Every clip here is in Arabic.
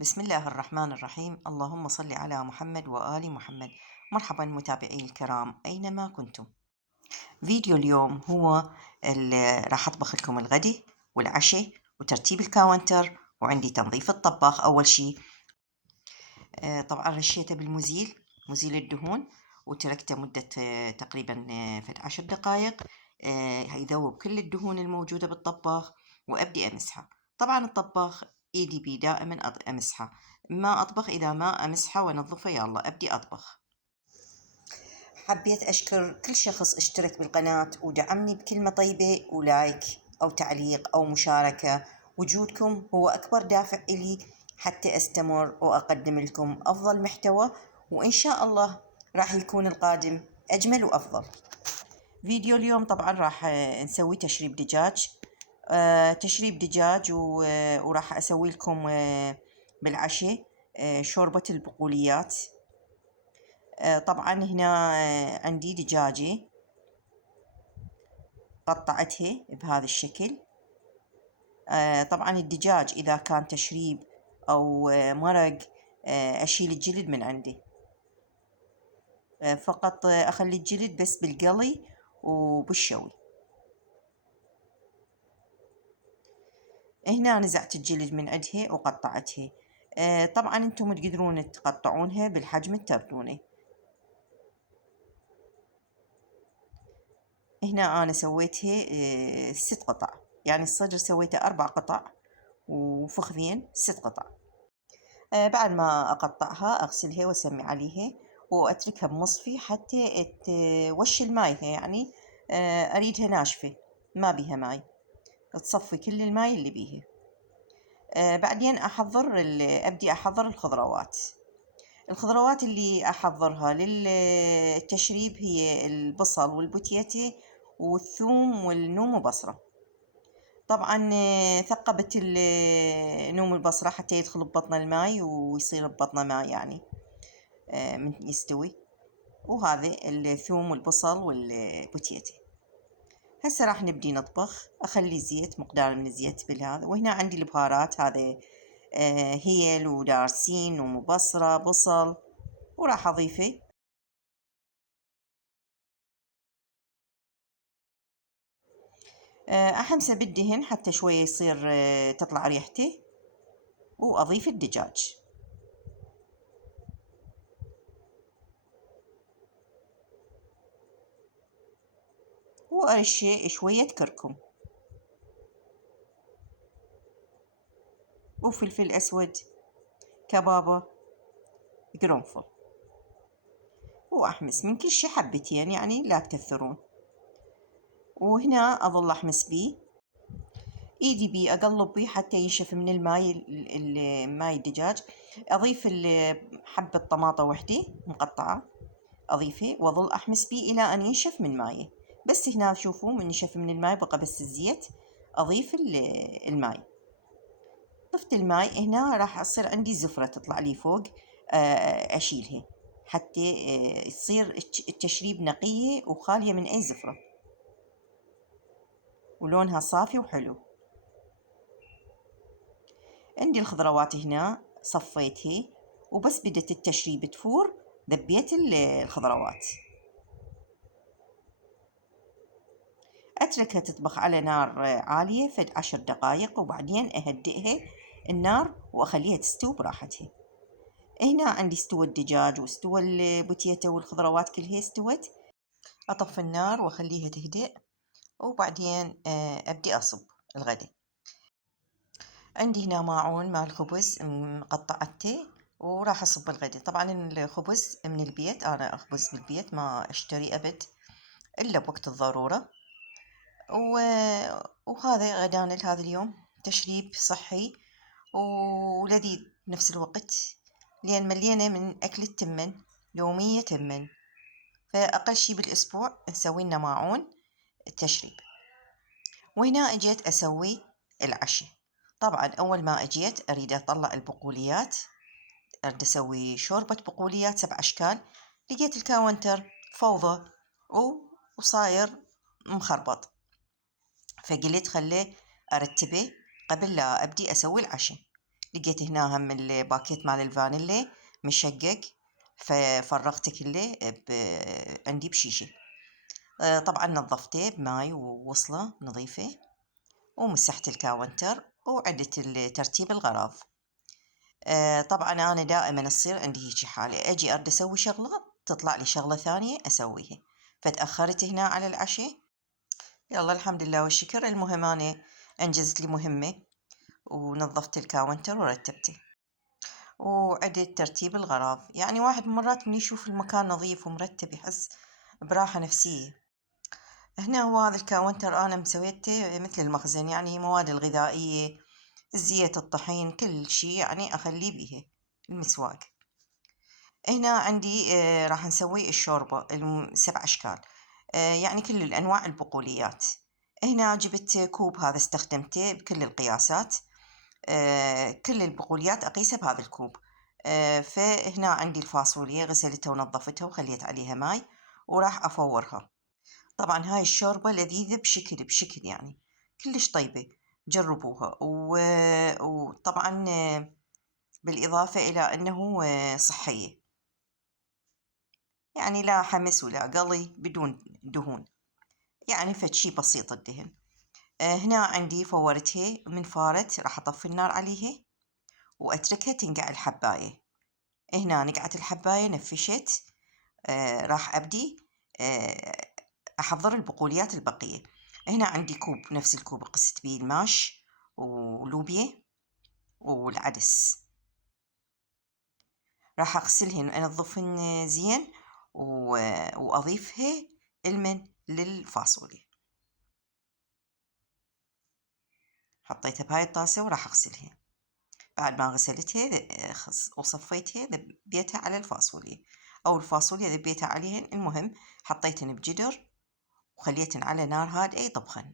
بسم الله الرحمن الرحيم. اللهم صل على محمد وآل محمد. مرحبا متابعي الكرام أينما كنتم. فيديو اليوم هو راح أطبخ لكم الغدي والعشاء وترتيب الكاونتر، وعندي تنظيف الطباخ. أول شيء طبعا رشيته مزيل الدهون، وتركته مدة تقريبا في 10 دقائق يذوب كل الدهون الموجودة بالطباخ، وأبدي أمسحه. طبعا الطباخ إيدي بي دائما أمسحه، ما أطبخ إذا ما أمسحه وأنظفه. يلا أبدي أطبخ. حبيت أشكر كل شخص اشترك بالقناة ودعمني بكلمة طيبة ولايك أو تعليق أو مشاركة. وجودكم هو أكبر دافع إلي حتى أستمر وأقدم لكم أفضل محتوى، وإن شاء الله راح يكون القادم أجمل وأفضل. فيديو اليوم طبعا راح نسوي تشريب دجاج. تشريب دجاج وراح أسوي لكم بالعشاء شوربة البقوليات. طبعا هنا عندي دجاجة قطعتها بهذا الشكل. طبعا الدجاج إذا كان تشريب أو مرق أشيل الجلد من عندي، فقط أخلي الجلد بس بالقلي وبالشوي. هنا نزعت الجلد من عندها وقطعتها. طبعا انتم تقدرون تقطعونها بالحجم اللي تردونه. هنا أنا سويتها 6 قطع، يعني الصدر سويته 4 قطع وفخذين 6 قطع. بعد ما أقطعها أغسلها وأسمي عليها وأتركها بمصفي حتى توش الماي، يعني أريدها ناشفة ما بيها ماي، تصفي كل الماي اللي بيها. بعدين أبدي أحضر الخضروات اللي أحضرها للتشريب هي البصل والبوتيتي والثوم والنوم وبصرة. طبعا ثقبت النوم والبصرة حتى يدخل ببطن الماي ويصير ببطنه ماء، يعني من يستوي. وهذا الثوم والبصل والبوتيتي. هسه راح نبدي نطبخ. أخلي زيت، مقدار من الزيت بالهذا. وهنا عندي البهارات، هذا هيل ودارسين ومبصرة بصل، وراح أضيفه. أحمسه بالدهن حتى شوية يصير تطلع ريحته، وأضيف الدجاج. وأرشه شوية كركم وفلفل أسود، كبابة، قرنفل، وأحمس من كل شي حبتين، يعني لا تكثرون. وهنا أظل أحمس بيه، إيدي بيه أقلب بيه حتى ينشف من الماي الدجاج. أضيف حبة طماطة وحدة مقطعة، أضيفه وأظل أحمس بيه إلى أن ينشف من مايه. بس هنا شوفوا من نشف من الماي بقى بس الزيت، أضيف الماي. ضفت الماي. هنا راح أصير عندي زفرة تطلع لي فوق، أشيلها حتى يصير التشريب نقية وخالية من أي زفرة، ولونها صافي وحلو. عندي الخضروات هنا صفيتها، وبس بدت التشريب تفور ذبيت الخضروات. أتركها تطبخ على نار عالية فد 10 دقائق، وبعدين أهدئها النار وأخليها تستوي براحتها. هنا عندي استوى الدجاج واستوى البوتيتا والخضروات كلها استوت. أطفي النار وأخليها تهدئ، وبعدين أبدي أصب الغداء. عندي هنا ماعون مال خبز قطعته وراح أصب الغداء. طبعا الخبز من البيت، أنا أخبز بالبيت ما أشتري أبد إلا بوقت الضرورة. وهذا غدانا لهذا اليوم، تشريب صحي ولذيذ بنفس الوقت، لأن مليانة من أكل التمن، يومية تمن، فأقل شي بالأسبوع نسوي لنا ماعون التشريب. وهنا أجيت أسوي العشاء. طبعا أول ما أجيت أريد أطلع البقوليات، أريد أسوي شوربة بقوليات 7 أشكال. لقيت الكاونتر فوضى وصاير مخربط، فقلت خليه أرتبه قبل لا أبدي أسوي العشاء. لقيت هنا هم الباكيت مال الفانيلي مشقق، ففرغته كله عندي بشيشة. طبعا نظفته بماي ووصلة نظيفة، ومسحت الكاونتر وعدت ترتيب الغراض. طبعا أنا دائما تصير عندي هيجي حالة، أجي أرد أسوي شغلة تطلع لي شغلة ثانية أسويها، فتأخرت هنا على العشاء. يلا الحمد لله والشكر. المهم أنا أنجزت لي مهمة ونظفت الكاونتر ورتبته وعدت ترتيب الغراض. يعني واحد مرات من يشوف المكان نظيف ومرتب يحس براحة نفسية. هنا هو هذا الكاونتر أنا مسويته مثل المخزن، يعني المواد الغذائية، الزيت، الطحين، كل شيء يعني أخليه بيه المسواق. هنا عندي راح نسوي الشوربة 7 أشكال، يعني كل الأنواع البقوليات. هنا جبت كوب، هذا استخدمته بكل القياسات، كل البقوليات أقيسها بهذا الكوب. فهنا عندي الفاصوليا غسلتها ونظفتها وخليت عليها ماي وراح أفورها. طبعا هاي الشوربة لذيذة بشكل يعني كلش طيبة، جربوها. وطبعا بالإضافة إلى أنه صحية، يعني لا حمس ولا قلي، بدون دهون، يعني فشي بسيط الدهن. هنا عندي فورتها من فارت، راح أطفي النار عليها وأتركها تنقع الحباية. هنا نقعت الحباية نفشت. راح أبدي أحضر البقوليات البقية. هنا عندي كوب، نفس الكوب قست بيه الماش ولوبيا والعدس، راح أغسلهن أنظفهن زين وأضيفها للفاصوليا. حطيتها بهاي الطاسة وراح أغسلها. بعد ما غسلتها وصفيتها ذبيتها على الفاصوليا، أو الفاصوليا ذبيتها عليهن. المهم حطيتهن بجدر وخليتهن على نار هادئة يطبخن.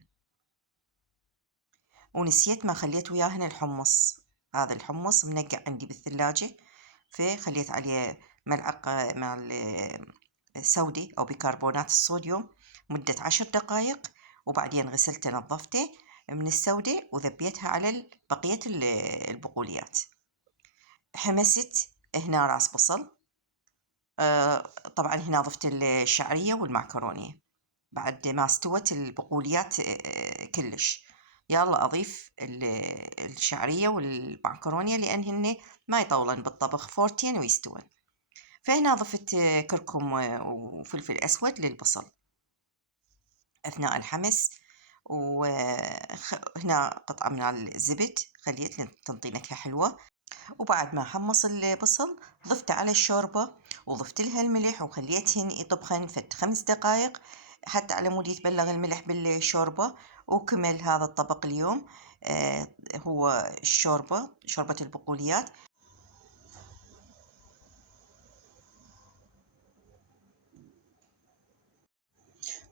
ونسيت ما خليت وياهن الحمص. هذا الحمص منقع عندي بالثلاجة، فخليت عليه ملعقة مع السودي أو بيكربونات الصوديوم مدة 10 دقائق، وبعدين غسلته نظفته من السودة وذبيتها على بقية البقوليات. حمست هنا راس بصل. طبعا هنا ضفت الشعرية والمعكرونية بعد ما استوت البقوليات كلش. يلا أضيف الشعرية والمعكرونية لأنهن ما يطولن بالطبخ، فورتين ويستوون. فهنا ضفت كركم وفلفل أسود للبصل أثناء الحمس. وهنا قطعة من الزبد خليت تنطي نكهة حلوة. وبعد ما حمص البصل ضفت على الشوربة وضفت لها الملح وخليتهن يطبخن 5 دقائق حتى على مود يتبلغ الملح بالشوربة. وكمل هذا الطبق اليوم. هو شوربة البقوليات.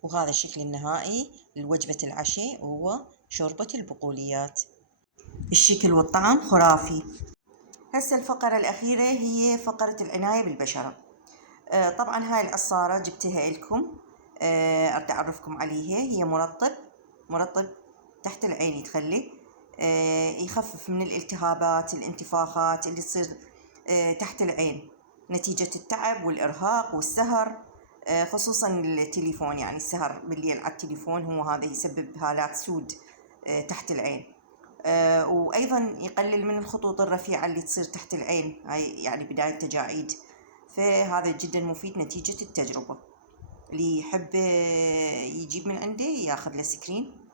وهذا الشكل النهائي لوجبة العشاء، وهو شوربة البقوليات. الشكل والطعم خرافي. هسه الفقرة الأخيرة هي فقرة العناية بالبشرة. طبعا هاي العصارة جبتها لكم، أريد أعرفكم عليها. هي مرطب تحت العين، يتخلي يخفف من الالتهابات، الانتفاخات اللي تصير تحت العين نتيجة التعب والإرهاق والسهر، خصوصا التليفون، يعني السهر بالليل على التليفون هو هذا يسبب هالات سود تحت العين. وأيضا يقلل من الخطوط الرفيعة اللي تصير تحت العين، هاي يعني بداية تجاعيد. فهذا جدا مفيد نتيجة التجربة. اللي يحب يجيب من عندي ياخذ له سكرين.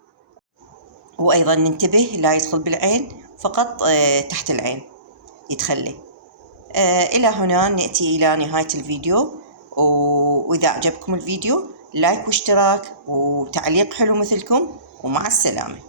وأيضا ننتبه لا يدخل بالعين فقط، تحت العين يتخلي. إلى هنا نأتي إلى نهاية الفيديو. وإذا أعجبكم الفيديو لايك واشتراك وتعليق حلو مثلكم، ومع السلامة.